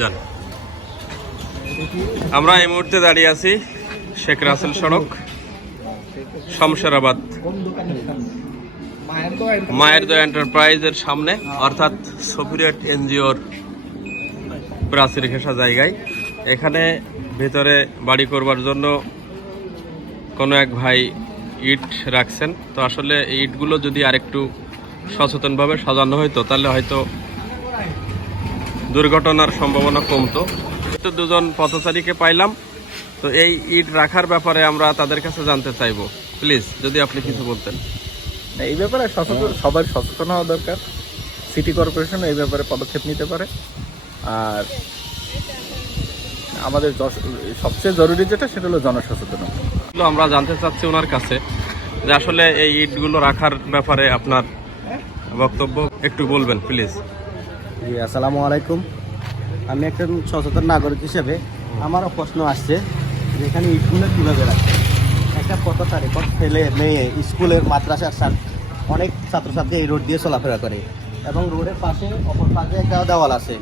যান। আমরা এই মুহূর্তে দাঁড়িয়ে আছি শেখ রাসেল সড়ক, শমশেরাবাদ, মায়ের দয়া এন্টারপ্রাইজের সামনে, অর্থাৎ সফিরেট এনজিওর প্রাচীর ঘেঁষা জায়গায়। এখানে ভেতরে বাড়ি করবার জন্য কোনো এক ভাই ইট রাখছেন। তো আসলে এই ইটগুলো যদি আরেকটু সচেতনভাবে সাজানো হতো তাহলে হয়তো দুর্ঘটনার সম্ভাবনা কমতো। তো দুজন পথচারীকে পাইলাম, তো এই ইট রাখার ব্যাপারে আমরা তাদের কাছে জানতে চাইবো। প্লিজ যদি আপনি কিছু বলতেন। এই ব্যাপারে সবার সচেতন হওয়া দরকার। সিটি কর্পোরেশন এই ব্যাপারে পদক্ষেপ নিতে পারে। আর আমাদের সবচেয়ে জরুরি যেটা, সেটা হলো জনসচেতনতা। আমরা জানতে চাচ্ছি ওনার কাছে যে আসলে এই ইটগুলো রাখার ব্যাপারে আপনার বক্তব্য একটু বলবেন প্লিজ। জি, আসসালামু আলাইকুম। আমি একটা সচেতন নাগরিক হিসেবে আমারও প্রশ্ন আসছে যে এখানে ইটগুলো কীভাবে রাখছে। একটা পথচারী ছেলে মেয়ে স্কুলের মাদ্রাসার অনেক ছাত্রছাত্রী এই রোড দিয়ে চলাফেরা করে এবং রোডের পাশে অপর পাশে একটা দেওয়াল আছে।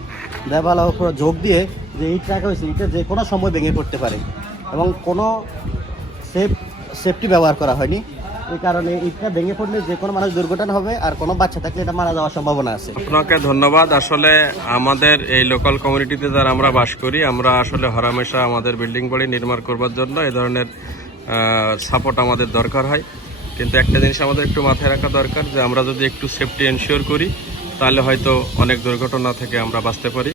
দেওয়ালের উপর ঝোঁক দিয়ে যে ইট রাখা হয়েছে, ইটটা যে কোনো সময় ভেঙে পড়তে পারে এবং কোনো সেফটি ব্যবহার করা হয়নি। এই কারণে ইটটা ভেঙে পড়লে যে কোনো মানুষ দুর্ঘটনা হবে, আর কোনো বাচ্চা থাকলে এটা মারা যাওয়ার সম্ভাবনা আছে। আপনাকে ধন্যবাদ। আসলে আমাদের এই লোকাল কমিউনিটিতে যারা আমরা বাস করি, আমরা আসলে হরহামেশা আমাদের বিল্ডিং বাড়ি নির্মাণ করবার জন্য এই ধরনের সাপোর্ট আমাদের দরকার হয়। কিন্তু একটা জিনিস আমাদের একটু মাথায় রাখা দরকার যে আমরা যদি একটু সেফটি এনশিওর করি তাহলে হয়তো অনেক দুর্ঘটনা থেকে আমরা বাঁচতে পারি।